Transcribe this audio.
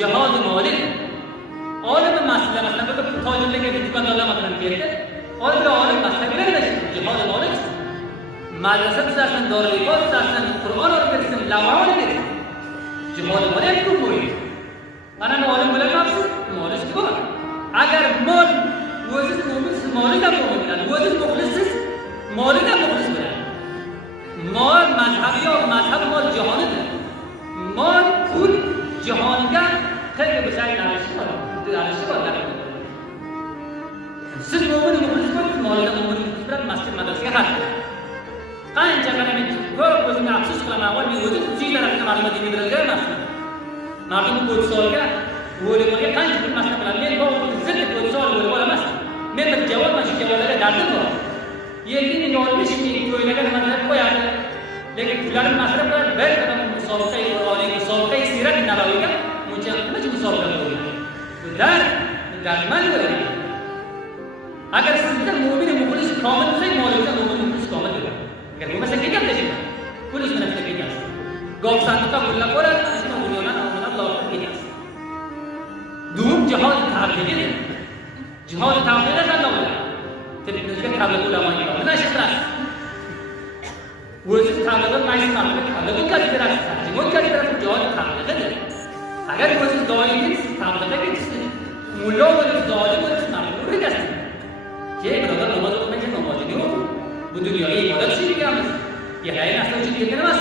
جهاد مالی عالم مسئله مثلا بگه تاجر لگه دکان دالا مثلا بیرده عالم مسئله بگه جهاد مالی مدرسه بزرسن دارالعلوم بزرسن قرآن رو برسن لوحان برسن جهاد مالی هم کن بوید من عالم بلد نفسه مالش که بود اگر مال وزید مخلص مالی در مومن بودن وزید مخلص مالی در مخلص بودن مال مذهبی یا مذهب مال جهانی ده مال پول جهانگر خیلی بسیاری نرشی باید در siz mo'min muxlis bo'lib molida mo'min muxlis bilan masjid madrasaga xarj qiling. Qancha qaramayman ko'p o'zimga afsus qilaman. Avval men o'zim uchiy tarafga ma'lumot yetkazagan emasman. Ma'lum qo'lsolga o'ylamoqga qancha pul mas'ala qilaman. Men bu ziddi qo'lsol bo'lib olamas. Men bir javob mana shu javoblarga dardim bor. 70 ming to'ylaga nima deb qo'yadi. Lekin pullarni masraf qilib bir qadam musobaqa sirat nabaviyga muncha nima musobaqa qo'yadi. Bular darman bo'ladi. Agar sizda mo'min muxlis komil bo'lsa, molingizda mo'min muxlis komil bo'ladi. Agar bo'lmasa ketadi deydi. Pul ishini ketadi. G'ob sandiqqa qo'llab qo'yadi, ishni dunyodan Alloh ketadi. Duum jihod ta'bidi. Jihod ta'bidi qanday bo'ladi? Tilingizga ta'bid ulamoyi bor. Nima ish qilasiz? O'zingiz ta'bid qilmaysiz, ta'bid o'tkazib berasiz. O'tkazib berasiz, jihod ta'bidi. Agar o'zingiz doimiy ta'bidga ketasiz, mullo bo'lib doimiy bo'lib ta'bid etasiz. Keyin birodar namoz o'qimaycha namozini yo'q. Bu dunyoga ibodat uchun kelganmiz. Yahayni asli uchun kelgan emas.